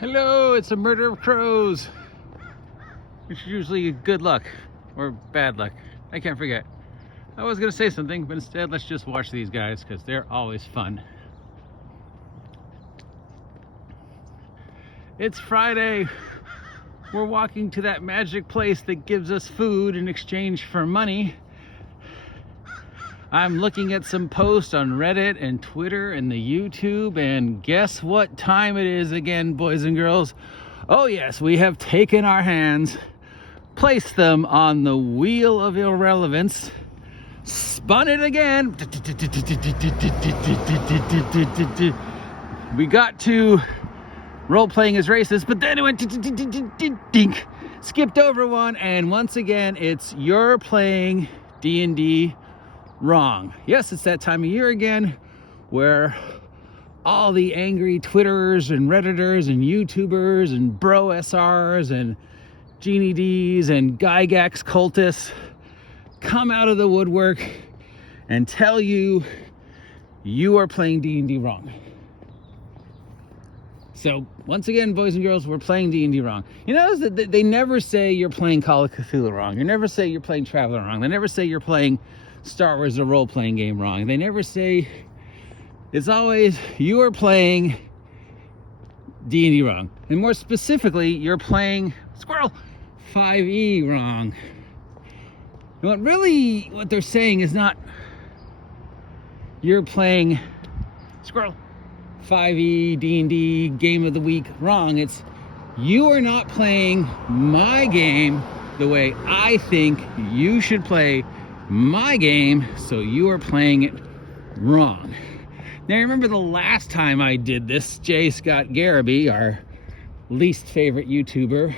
Hello, it's a murder of crows, which is usually good luck or bad luck. I can't forget. I was gonna say something, but instead let's just watch these guys because they're always fun. It's Friday. We're walking to that magic place that gives us food in exchange for money. I'm looking at some posts on Reddit and Twitter and the YouTube, and guess what time it is again, boys and girls? Oh yes, we have taken our hands, placed them on the wheel of irrelevance, spun it again. We got to role-playing as racist, but then it went dink, skipped over one, and once again, it's you're playing D&D wrong. Yes, it's that time of year again where all the angry Twitterers and Redditors and YouTubers and bro SRs and Gini Ds and Gygax cultists come out of the woodwork and tell you you are playing D&D wrong. So once again, boys and girls, we're playing D&D wrong. You notice that they never say you're playing Call of Cthulhu wrong. They never say you're playing Traveler wrong. They never say you're playing Star Wars, a role-playing game, wrong. They never say, it's always you are playing D&D wrong. And more specifically, you're playing Squirrel 5e wrong. And what they're saying is not you're playing Squirrel 5e D&D game of the week wrong. It's you are not playing my game the way I think you should play my game, so you are playing it wrong. Now, remember the last time I did this, J. Scott Garraby, our least favorite YouTuber,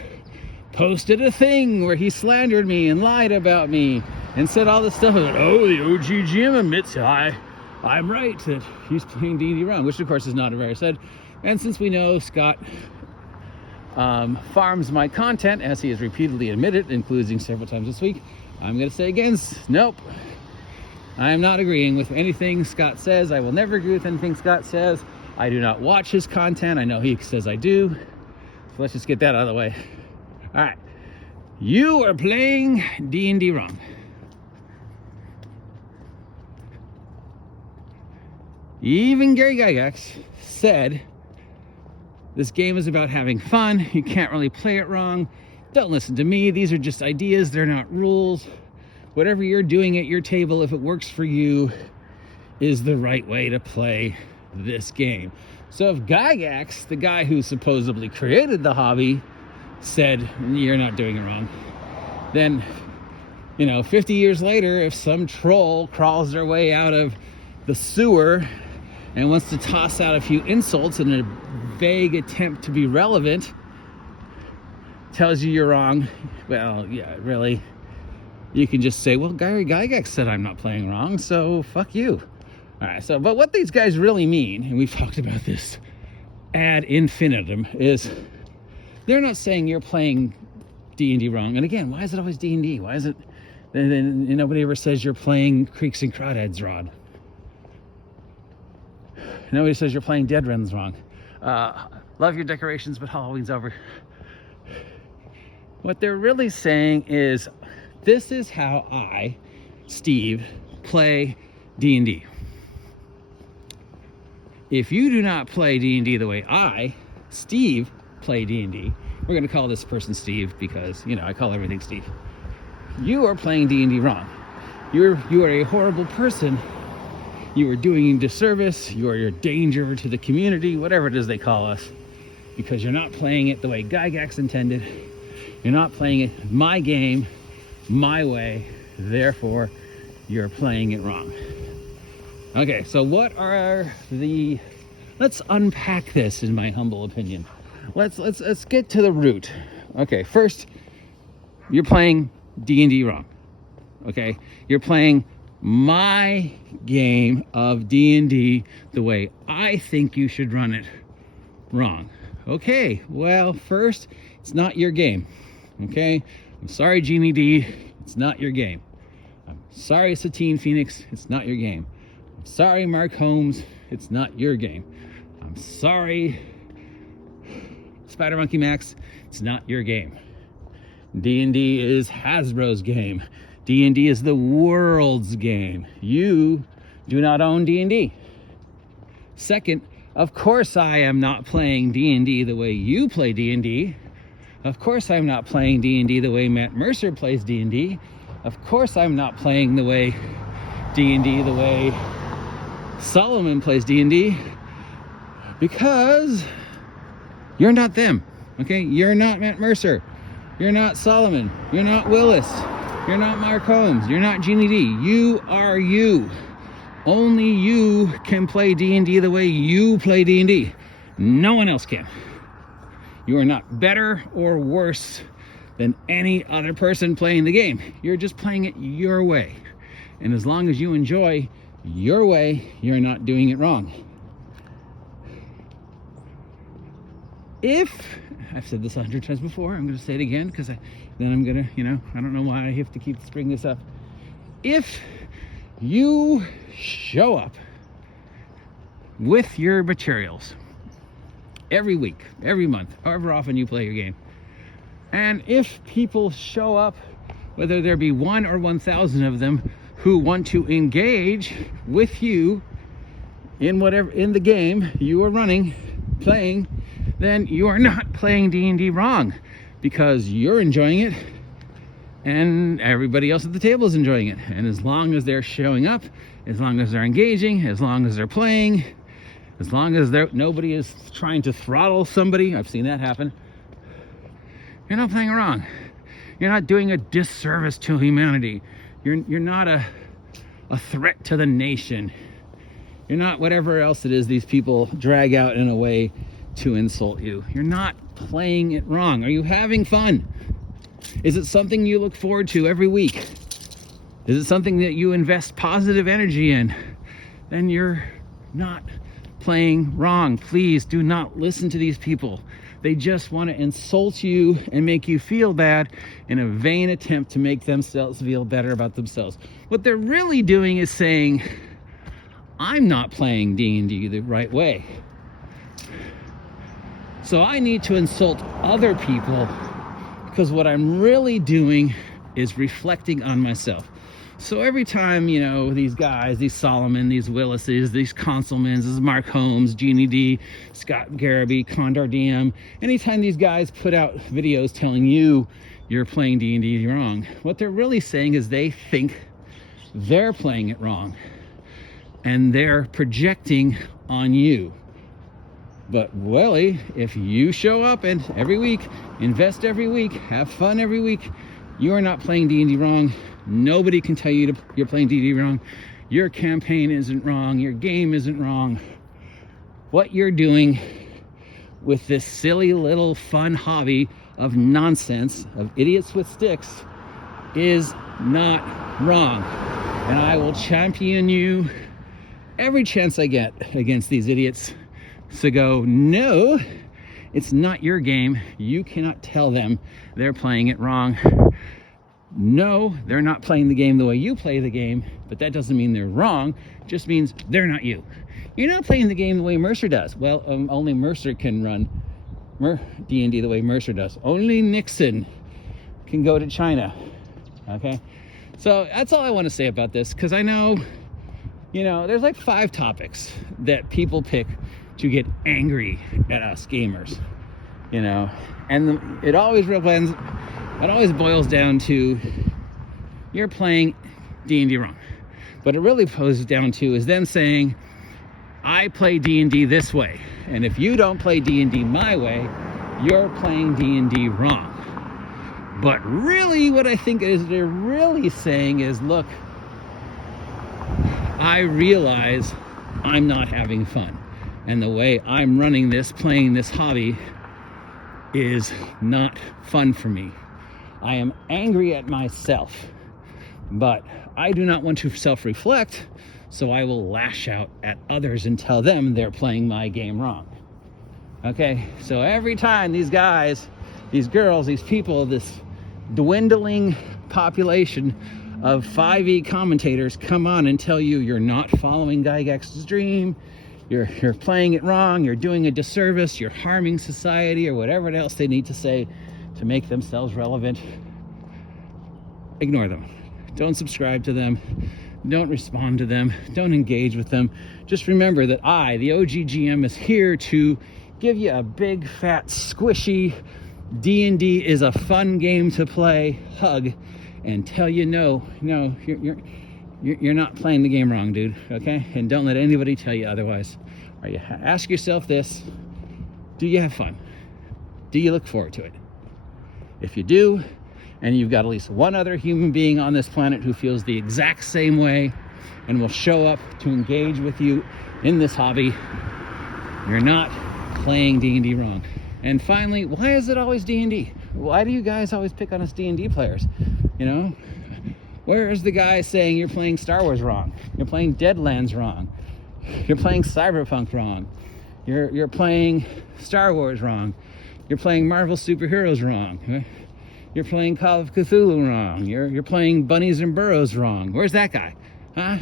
posted a thing where he slandered me and lied about me and said all this stuff about, oh, the OGGM admits I'm right that he's playing D&D wrong, which of course is not a very said. And since we know Scott farms my content, as he has repeatedly admitted, including several times this week, I'm going to say again, nope. I am not agreeing with anything Scott says. I will never agree with anything Scott says. I do not watch his content. I know he says I do. So let's just get that out of the way. All right. You are playing D&D wrong. Even Gary Gygax said this game is about having fun. You can't really play it wrong. Don't listen to me. These are just ideas. They're not rules. Whatever you're doing at your table, if it works for you, is the right way to play this game. So if Gygax, the guy who supposedly created the hobby, said you're not doing it wrong, then, 50 years later, if some troll crawls their way out of the sewer and wants to toss out a few insults in a vague attempt to be relevant, tells you you're wrong, well, yeah, really, you can just say, well, Gary Gygax said I'm not playing wrong, so fuck you. All right, but what these guys really mean, and we've talked about this ad infinitum, is they're not saying you're playing D&D wrong. And again, why is it always D&D? Why is it, then nobody ever says you're playing Creeks and Crawdads Rod. Nobody says you're playing Dead Runs wrong. Love your decorations, but Halloween's over. What they're really saying is, this is how I, Steve, play D&D. If you do not play D&D the way I, Steve, play D&D, we're going to call this person Steve because, I call everything Steve. You are playing D&D wrong. You are a horrible person. You are doing disservice. You are a danger to the community, whatever it is they call us, because you're not playing it the way Gygax intended. You're not playing it my game, my way, therefore you're playing it wrong. Okay, so let's unpack this, in my humble opinion. Let's get to the root. Okay, first, you're playing D&D wrong. Okay, you're playing my game of D&D the way I think you should run it wrong. Okay, well, first, it's not your game. Okay, I'm sorry, Gini D, it's not your game. I'm sorry, Satine Phoenix, it's not your game. I'm sorry, Mark Holmes, it's not your game. I'm sorry, Spider Monkey Max, it's not your game. D&D is Hasbro's game. D&D is the world's game. You do not own D&D. Second, of course I am not playing D&D the way you play D&D. Of course I'm not playing D&D the way Matt Mercer plays D&D. Of course I'm not playing the way D&D the way Solomon plays D&D, because you're not them, okay? You're not Matt Mercer. You're not Solomon. You're not Willis. You're not Mark Holmes. You're not Gini D. You are you. Only you can play D&D the way you play D&D. No one else can. You are not better or worse than any other person playing the game. You're just playing it your way. And as long as you enjoy your way, you're not doing it wrong. If, I've said this 100 times before, I'm going to say it again, because then I'm going to, I don't know why I have to keep bringing this up. If you show up with your materials every week, every month, however often you play your game, and if people show up, whether there be 1 or 1,000 of them, who want to engage with you in the game you are running, playing, then you are not playing D&D wrong, because you're enjoying it and everybody else at the table is enjoying it. And as long as they're showing up, as long as they're engaging, as long as they're playing, as long as nobody is trying to throttle somebody, I've seen that happen, you're not playing wrong. You're not doing a disservice to humanity. You're not a threat to the nation. You're not whatever else it is these people drag out in a way to insult you. You're not playing it wrong. Are you having fun? Is it something you look forward to every week? Is it something that you invest positive energy in? Then you're not playing wrong. Please do not listen to these people. They just want to insult you and make you feel bad in a vain attempt to make themselves feel better about themselves. What they're really doing is saying, I'm not playing D&D the right way, so I need to insult other people, because what I'm really doing is reflecting on myself. So every time, these guys, these Solomon, these Willises, these Consulmans, this is Mark Holmes, Gini D, Scott Garrity, Condor DM, anytime these guys put out videos telling you you're playing D&D wrong, what they're really saying is they think they're playing it wrong, and they're projecting on you. But Welly, if you show up and every week, invest every week, have fun every week, you are not playing D&D wrong. Nobody can tell you you're playing D&D wrong. Your campaign isn't wrong. Your game isn't wrong. What you're doing with this silly little fun hobby of nonsense, of idiots with sticks, is not wrong. And I will champion you every chance I get against these idiots. So go, no, it's not your game. You cannot tell them they're playing it wrong. No, they're not playing the game the way you play the game, but that doesn't mean they're wrong. It just means they're not you. You're not playing the game the way Mercer does. Well, only Mercer can run D&D the way Mercer does. Only Nixon can go to China. Okay? So that's all I want to say about this, because I know, there's like 5 topics that people pick to get angry at us gamers, and it always boils down to you're playing D&D wrong. But it really boils down to is them saying, I play D&D this way, and if you don't play D&D my way, you're playing D&D wrong. But really what I think is they're really saying is, look, I realize I'm not having fun, and the way I'm running this, playing this hobby, is not fun for me. I am angry at myself, but I do not want to self-reflect, so I will lash out at others and tell them they're playing my game wrong. Okay, so every time these guys, these girls, these people, this dwindling population of 5e commentators come on and tell you you're not following Gygax's dream, you're playing it wrong, you're doing a disservice, you're harming society, or whatever else they need to say to make themselves relevant, ignore them. Don't subscribe to them. Don't respond to them. Don't engage with them. Just remember that I, the OGGM, is here to give you a big, fat, squishy D&D is a fun game to play hug and tell you no, you're not playing the game wrong, dude, okay? And don't let anybody tell you otherwise. Ask yourself this: do you have fun? Do you look forward to it? If you do, and you've got at least one other human being on this planet who feels the exact same way and will show up to engage with you in this hobby, you're not playing D&D wrong. And finally, why is it always D&D? Why do you guys always pick on us D&D players? You know, where's the guy saying you're playing Star Wars wrong? You're playing Deadlands wrong. You're playing Cyberpunk wrong. You're playing Star Wars wrong. You're playing Marvel superheroes wrong. You're playing Call of Cthulhu wrong. You're playing Bunnies and Burrows wrong. Where's that guy? Huh?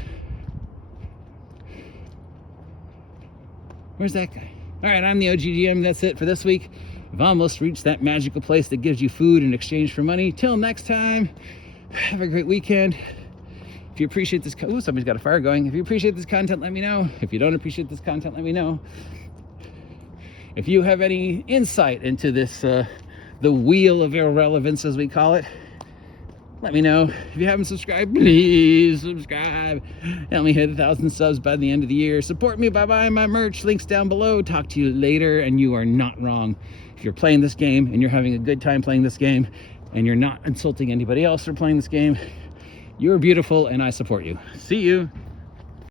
Where's that guy? All right, I'm the OGDM. That's it for this week. I've almost reached that magical place that gives you food in exchange for money. Till next time, have a great weekend. If you appreciate this, ooh, somebody's got a fire going. If you appreciate this content, let me know. If you don't appreciate this content, let me know. If you have any insight into this, the wheel of irrelevance, as we call it, let me know. If you haven't subscribed, please subscribe. Help me hit 1,000 subs by the end of the year. Support me by buying my merch. Links down below. Talk to you later, and you are not wrong. If you're playing this game and you're having a good time playing this game and you're not insulting anybody else for playing this game, you're beautiful and I support you. See you.